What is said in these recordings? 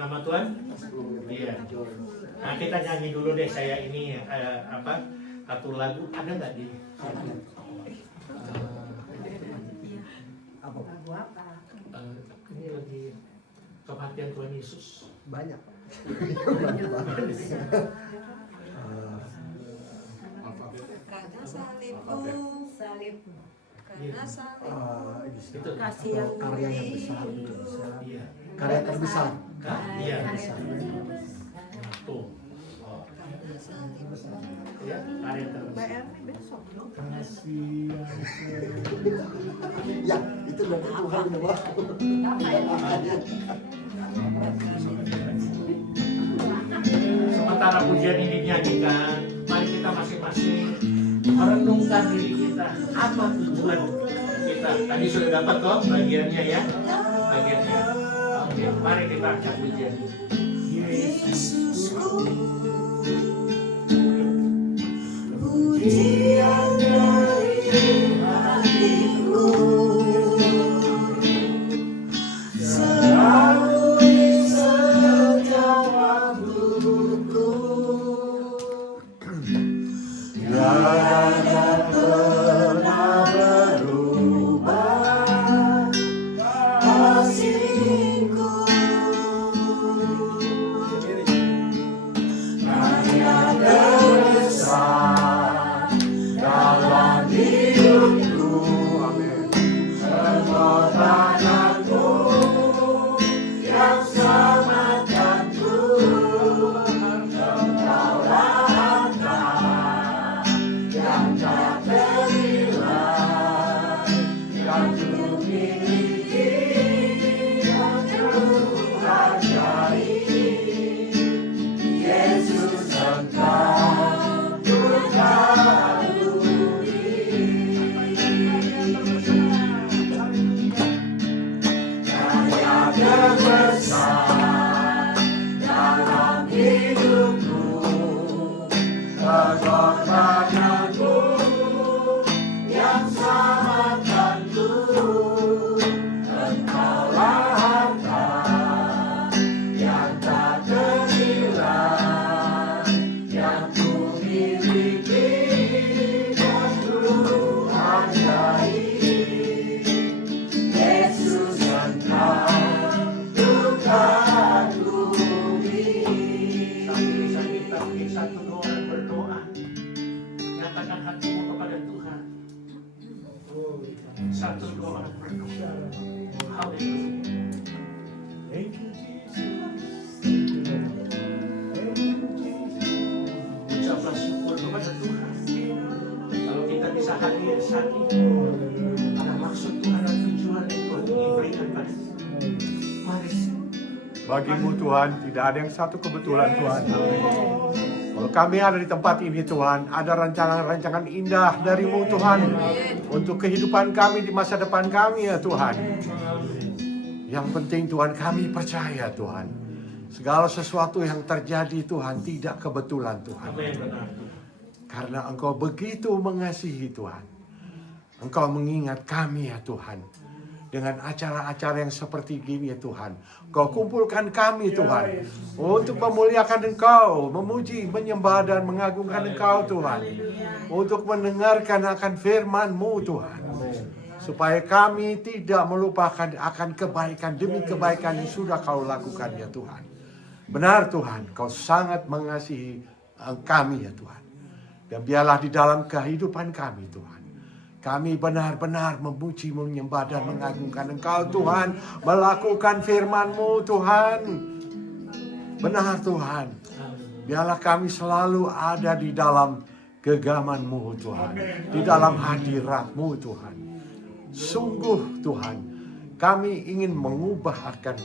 nama Tuhan. Iya. Nah kita nyanyi dulu deh. Saya ini satu lagu ada nggak di? Lagu apa? Ini lagi kematian Tuhan Yesus. Banyak. Karena salib, oh salib. Karena salib. Itu Kasih yang karya yang besar juga bisa. Iya. Karya terbesar. Iya. Tuh. Ya, karya terbesar. Bayar besok dong. Kasih Ya, itu berarti Tuhan udah Sementara pujian ini dinyanyikan, mari kita masing-masing merenungkan diri kita. Apa tujuan kita? Tadi sudah dapat kok bagiannya ya, bagiannya. Oke, mari kita angkat pujian. Yesusku, pujian dari hatiku. Bagimu Tuhan, tidak ada yang satu kebetulan Tuhan. Kalau kami ada di tempat ini Tuhan, ada rancangan-rancangan indah darimu Tuhan. Untuk kehidupan kami di masa depan kami ya Tuhan. Yang penting Tuhan, kami percaya Tuhan. Segala sesuatu yang terjadi Tuhan, tidak kebetulan Tuhan. Karena Engkau begitu mengasihi Tuhan. Engkau mengingat kami ya Tuhan. Dengan acara-acara yang seperti gini ya Tuhan. Kau kumpulkan kami Tuhan. Untuk memuliakan Engkau. Memuji, menyembah dan mengagungkan Engkau Tuhan. Untuk mendengarkan akan firman-Mu Tuhan. Supaya kami tidak melupakan akan kebaikan demi kebaikan yang sudah Kau lakukan ya Tuhan. Benar Tuhan, Kau sangat mengasihi kami ya Tuhan. Dan biarlah di dalam kehidupan kami Tuhan. Kami benar-benar memuji, menyembah dan mengagungkan Engkau Tuhan. Melakukan firman-Mu Tuhan. Benar Tuhan. Biarlah kami selalu ada di dalam genggaman-Mu Tuhan. Di dalam hadirat-Mu Tuhan. Sungguh Tuhan, kami ingin mengubah akan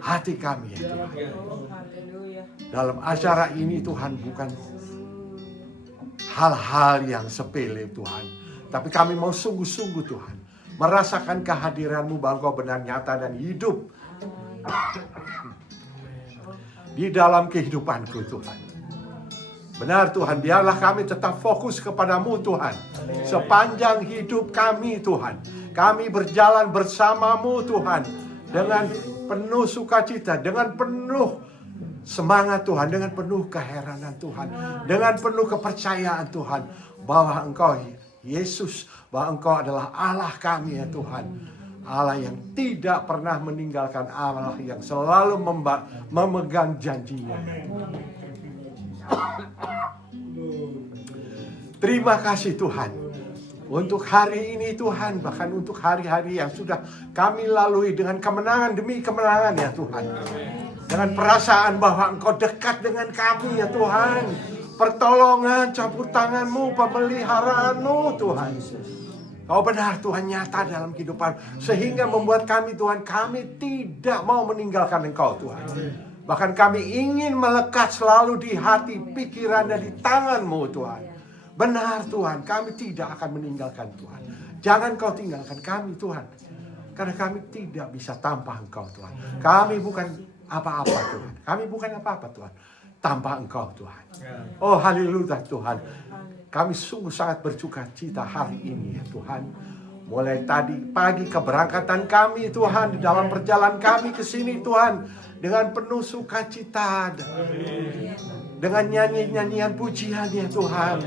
hati kami ya Tuhan. Dalam acara ini Tuhan bukan hal-hal yang sepele Tuhan. Tapi kami mau sungguh-sungguh Tuhan. Merasakan kehadiran-Mu bahwa Kau benar nyata dan hidup. Di dalam kehidupanku Tuhan. Benar Tuhan, biarlah kami tetap fokus kepada-Mu Tuhan. Sepanjang hidup kami Tuhan. Kami berjalan bersama-Mu Tuhan. Dengan penuh sukacita, dengan penuh semangat Tuhan, dengan penuh keheranan Tuhan, dengan penuh kepercayaan Tuhan, bahwa Engkau Yesus, bahwa Engkau adalah Allah kami ya Tuhan. Allah yang tidak pernah meninggalkan, Allah yang selalu memegang janjinya. Terima kasih Tuhan untuk hari ini Tuhan, bahkan untuk hari-hari yang sudah kami lalui dengan kemenangan demi kemenangan ya Tuhan. Dengan perasaan bahwa Engkau dekat dengan kami ya Tuhan. Pertolongan, campur tangan-Mu, pemeliharaanmu Tuhan. Kau benar Tuhan, nyata dalam kehidupan. Sehingga membuat kami Tuhan, kami tidak mau meninggalkan Engkau Tuhan. Bahkan kami ingin melekat selalu di hati, pikiran, dan di tangan-Mu Tuhan. Benar Tuhan, kami tidak akan meninggalkan Tuhan. Jangan Kau tinggalkan kami Tuhan. Karena kami tidak bisa tanpa Engkau Tuhan. Kami bukan apa-apa Tuhan. Kami bukan apa-apa Tuhan tanpa Engkau Tuhan. Oh haleluya Tuhan. Kami sungguh sangat bersuka cita hari ini ya Tuhan. Mulai tadi pagi keberangkatan kami Tuhan, di dalam perjalanan kami ke sini Tuhan, dengan penuh sukacita, dengan nyanyian pujian ya Tuhan,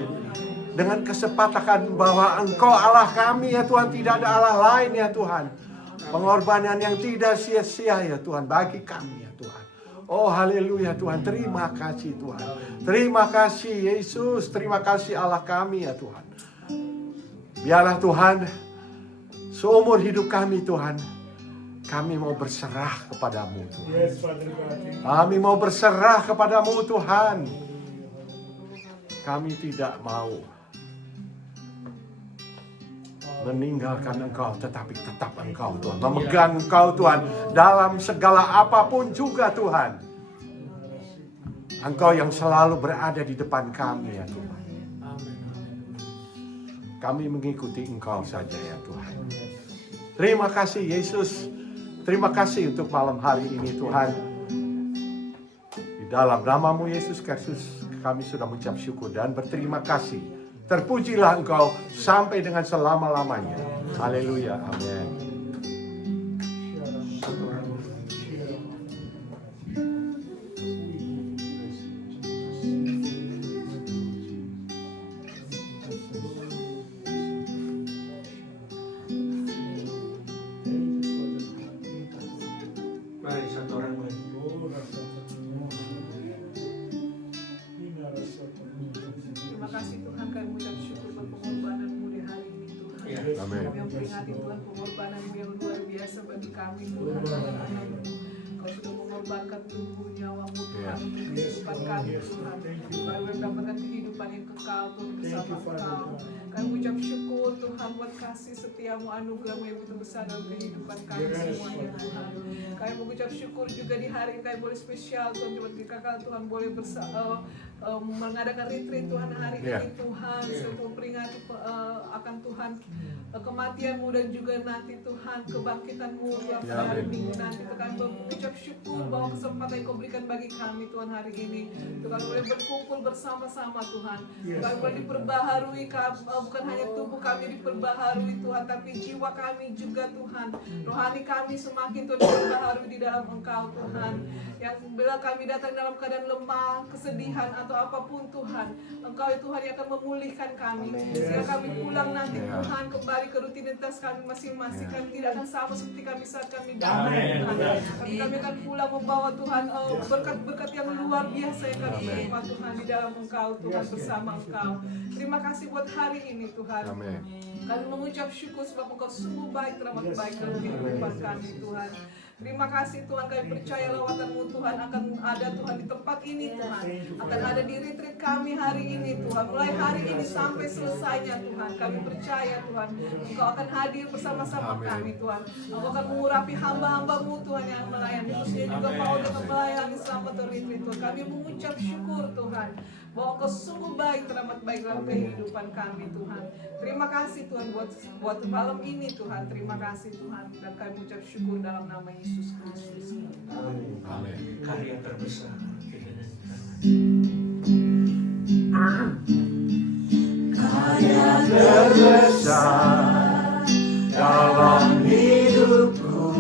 dengan kesepakatan bahwa Engkau Allah kami ya Tuhan, tidak ada Allah lain ya Tuhan. Pengorbanan yang tidak sia-sia ya Tuhan bagi kami ya Tuhan. Oh haleluya Tuhan, terima kasih Tuhan. Terima kasih Yesus, terima kasih Allah kami ya Tuhan. Biarlah Tuhan, seumur hidup kami Tuhan, kami mau berserah kepadamu Tuhan. Kami mau berserah kepadamu Tuhan. Kami tidak mau meninggalkan Engkau, tetapi tetap Engkau Tuhan, memegang Engkau Tuhan dalam segala apapun juga Tuhan. Engkau yang selalu berada di depan kami ya Tuhan. Kami mengikuti Engkau saja ya Tuhan. Terima kasih Yesus. Terima kasih untuk malam hari ini Tuhan. Di dalam nama-Mu Yesus Kristus kami sudah mengucap syukur dan berterima kasih. Terpujilah Engkau sampai dengan selama-lamanya. Haleluya. Amin. Mari satu orang lagi. Terima kasih Tuhan, kami mengucap syukur buat pengorbanan-Mu di hari ini Tuhan. Ya. Amin. Kami memperingati Tuhan pengorbanan-Mu yang luar biasa bagi kami Tuhan. Anak-anak-Mu. Kau sudah mengorbankan tubuh nyawa-Mu Tuhan untuk kehidupan kami Tuhan. Kami mendapatkan kehidupan yang kekal Tuhan bersama Engkau. Kami mengucap syukur Tuhan buat kasih setia-Mu, anugerah-Mu yang begitu besar dalam kehidupan kami semuanya Tuhan. Kami mengucap syukur juga di hari ini kami boleh spesial Tuhan, buat kakak Tuhan boleh mengadakan retreat Tuhan hari ini Tuhan, untuk memperingati akan Tuhan kematian-Mu dan juga nanti Tuhan kebangkitan-Mu Tuhan pada hari Minggu nanti. Kami mengucap syukur bahwa kesempatan yang Kau berikan bagi kami Tuhan hari ini, Tuhan boleh berkumpul bersama-sama Tuhan. Tuhan boleh diperbaharui, bukan hanya tubuh kami diperbaharui Tuhan, tapi jiwa kami juga Tuhan. Rohani kami semakin Tuhan diperbaharui di dalam Engkau Tuhan. Yang bila kami datang dalam keadaan lemah, kesedihan atau apapun Tuhan, Engkau ya Tuhan yang akan memulihkan kami. Sehingga kami pulang nanti Tuhan kembali ke rutinitas kami masing-masing. Kami tidak akan sama seperti kami saat kami datang Tuhan. Kami akan pulang membawa Tuhan berkat-berkat yang luar biasa yang kami terima Tuhan di dalam Engkau Tuhan, bersama Engkau. Terima kasih buat hari ini Tuhan. Amin. Kami mengucap syukur sebab Engkau sungguh baik, teramat baik dalam kehidupan kami Tuhan. Terima kasih Tuhan, kami percaya lawatan-Mu Tuhan akan ada Tuhan di tempat ini Tuhan. Akan ada di retreat kami hari ini Tuhan. Mulai hari ini sampai selesainya Tuhan. Kami percaya Tuhan, Engkau akan hadir bersama-sama kami Tuhan. Engkau akan mengurapi hamba-hamba-Mu Tuhan yang melayani. Khususnya juga Paul dengan melayani selama retreat Tuhan. Kami mengucap syukur Tuhan, bahwa Engkau sungguh baik, teramat baik dalam kehidupan kami Tuhan. Terima kasih Tuhan buat malam ini Tuhan. Terima kasih Tuhan. Dan kami mengucap syukur dalam nama Yesus Kristus. Amin. Karya terbesar. Karya terbesar dalam hidupku.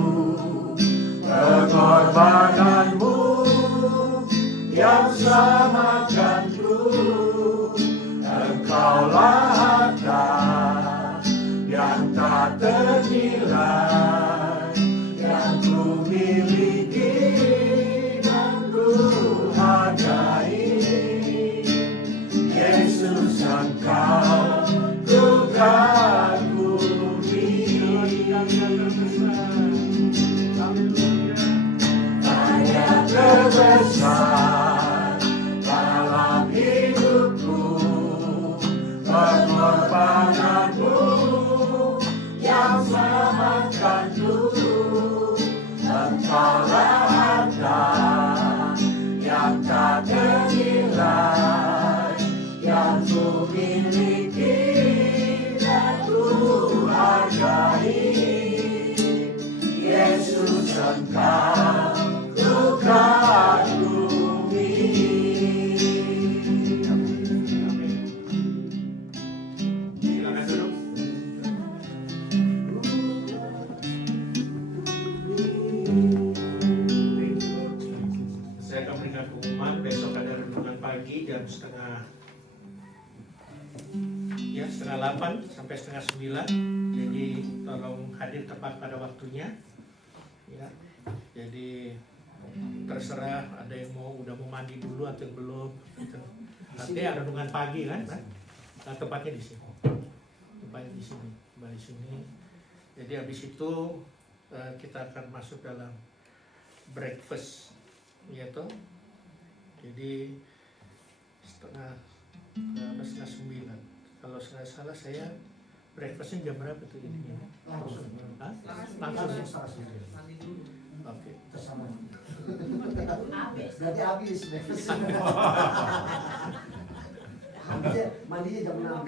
8 sampai setengah 9. Jadi tolong hadir tepat pada waktunya. Ya. Jadi terserah ada yang udah mau mandi dulu atau belum. Gitu. Nanti ada renungan pagi kan? Nah, tempatnya di sini. Tempatnya di sini, di sini. Jadi habis itu kita akan masuk dalam breakfast, ya toh. Jadi setengah 9. Kalau saya salah, saya breakfastnya jam berapa tuh jadinya? Langsung. Hah? Langsung ya? Langsung. Oke. Bersama. Berarti habis. Mandinya jam 6.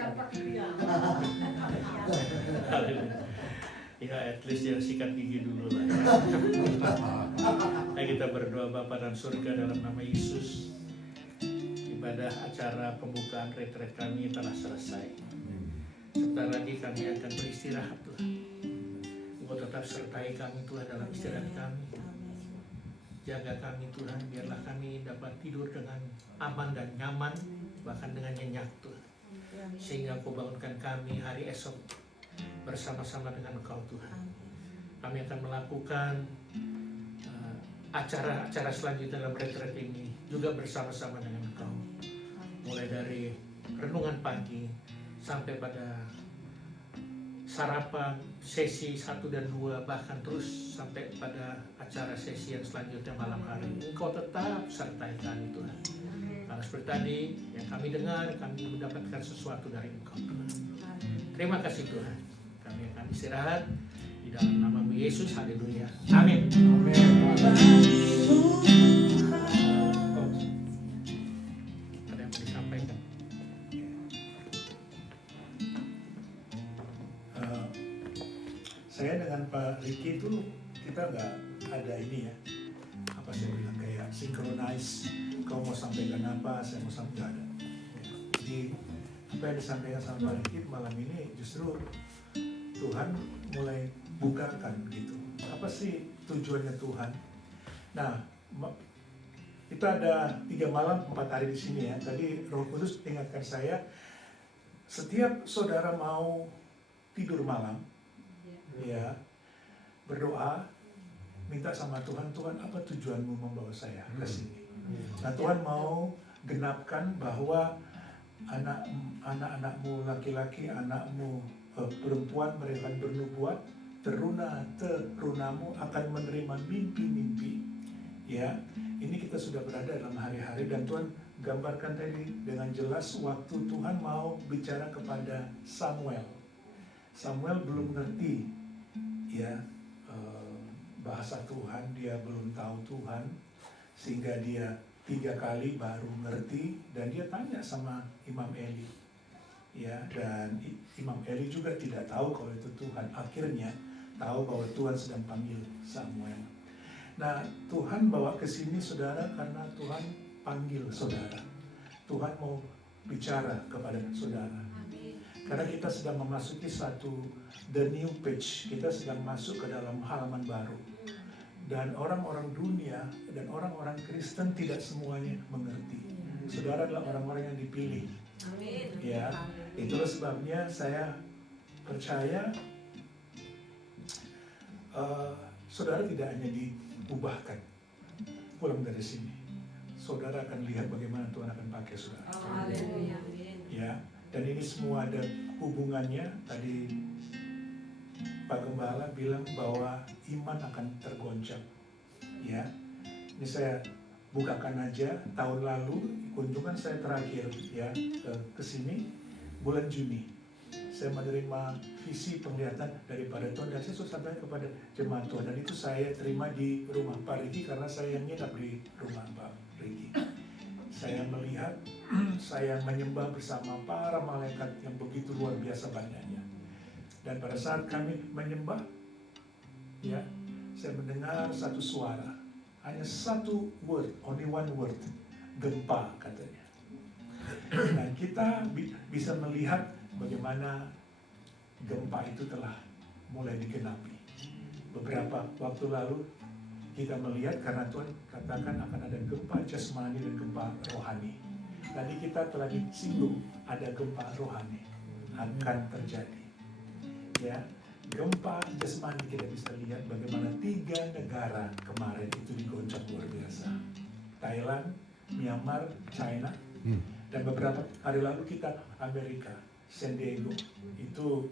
Ya, at least ya sikat gigi dulu lah. Nah, kita berdoa Bapa dan surga dalam nama Yesus. Ibadah acara pembukaan retret kami telah selesai. Sebentar lagi kami akan beristirahat Tuhan. Engkau tetap sertai kami Tuhan dalam istirahat kami. Jaga kami Tuhan, biarlah kami dapat tidur dengan aman dan nyaman, bahkan dengan nyenyak Tuhan. Sehingga Kau bangunkan kami hari esok bersama-sama dengan Engkau Tuhan. Kami akan melakukan acara-acara selanjutnya dalam retret ini juga bersama-sama dengan Engkau. Mulai dari renungan pagi sampai pada sarapan sesi 1 dan 2, bahkan terus sampai pada acara sesi yang selanjutnya malam hari. Engkau tetap sertai kami Tuhan. Karena seperti tadi yang kami dengar, kami mendapatkan sesuatu dari Engkau Tuhan. Terima kasih Tuhan. Kami akan istirahat di dalam nama Yesus. Haleluya. Amin. Oh, ada yang mau disampaikan? Saya dengan Pak Ricky itu kita nggak ada ini ya, apa saya bilang kayak synchronize, kau mau sampaikan apa, saya mau sampaikan, nggak ada. Jadi apa yang disampaikan sama Pak Ricky malam ini justru Tuhan mulai bukakan gitu. Apa sih tujuannya Tuhan? Nah, kita ada 3 malam 4 hari di sini ya. Tadi Roh Kudus ingatkan saya, setiap saudara mau tidur malam, ya berdoa, minta sama Tuhan, Tuhan apa tujuanmu membawa saya ke sini? Nah Tuhan mau genapkan bahwa anak-anakmu laki-laki, anakmu perempuan, mereka akan bernubuat, terunamu akan menerima mimpi-mimpi. Ya, ini kita sudah berada dalam hari-hari dan Tuhan gambarkan tadi dengan jelas waktu Tuhan mau bicara kepada Samuel. Samuel belum ngerti ya bahasa Tuhan, dia belum tahu Tuhan, sehingga dia 3 kali baru ngerti dan dia tanya sama Imam Eli. Ya, dan Imam Eli juga tidak tahu kalau itu Tuhan. Akhirnya tahu bahwa Tuhan sedang panggil Samuel. Nah, Tuhan bawa ke sini saudara karena Tuhan panggil saudara. Tuhan mau bicara kepada saudara. Karena kita sedang memasuki the new page. Kita sedang masuk ke dalam halaman baru. Dan orang-orang dunia dan orang-orang Kristen tidak semuanya mengerti. Saudara adalah orang-orang yang dipilih. Ya, itulah sebabnya saya percaya saudara tidak hanya diubahkan pulang dari sini. Saudara akan lihat bagaimana Tuhan akan pakai saudara. Ya, dan ini semua ada hubungannya. Tadi Pak Gembala bilang bahwa iman akan tergoncang. Ya, ini saya bukakan aja. Tahun lalu kunjungan saya terakhir ya ke sini bulan Juni. Saya menerima visi penglihatan daripada Tuhan dan saya sudah sampaikan kepada jemaat Tuhan, dan itu saya terima di rumah Pak Riki karena saya nginap di rumah Pak Riki. Saya melihat, saya menyembah bersama para malaikat yang begitu luar biasa banyaknya. Dan pada saat kami menyembah, ya, saya mendengar satu suara, hanya satu word, only one word, gempa katanya. Dan kita bisa melihat bagaimana gempa itu telah mulai digenapi. Beberapa waktu lalu kita melihat karena Tuhan katakan akan ada gempa jasmani dan gempa rohani. Tadi kita telah disinggung ada gempa rohani. akan terjadi. Ya, gempa jasmani kita bisa lihat bagaimana 3 negara kemarin itu digoncang luar biasa. Thailand, Myanmar, China, dan beberapa hari lalu kita Amerika, San Diego itu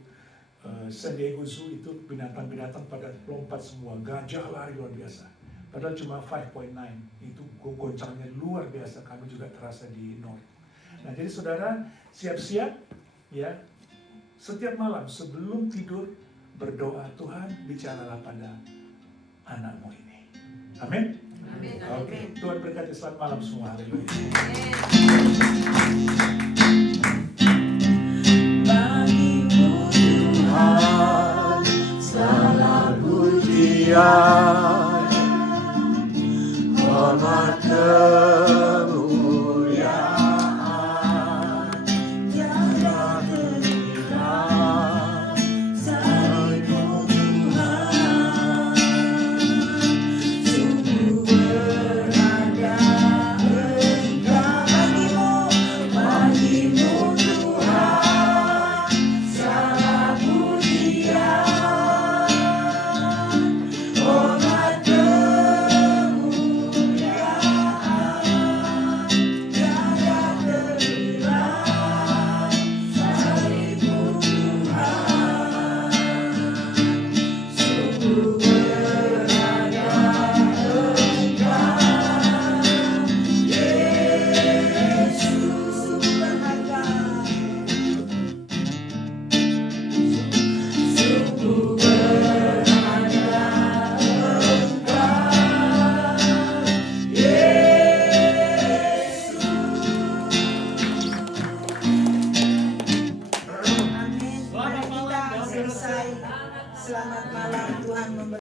San Diego Zoo itu binatang-binatang pada lompat semua, gajah lari luar biasa. Padahal cuma 5.9, itu goncangnya luar biasa, kami juga terasa di North. Nah jadi saudara siap-siap ya, setiap malam sebelum tidur berdoa, Tuhan bicaralah pada anakmu ini. Amin. Amin. Oke, Tuhan berkati, selamat malam semua. Haleluya. Bagimu Tuhan segala pujian, hormat kemuliaan, tiada terhingga selainmu Tuhan. Sungguh berharga Engkau bagimu Tuhan segala pujian, hormat kemuliaan, tiada terhingga selainmu Tuhan. Sungguh berharga Engkau, Yesus, sungguh berharga. Sungguh berharga Engkau, Yesus. Amin. Mari kita selesai. Selamat malam, Tuhan memberkati.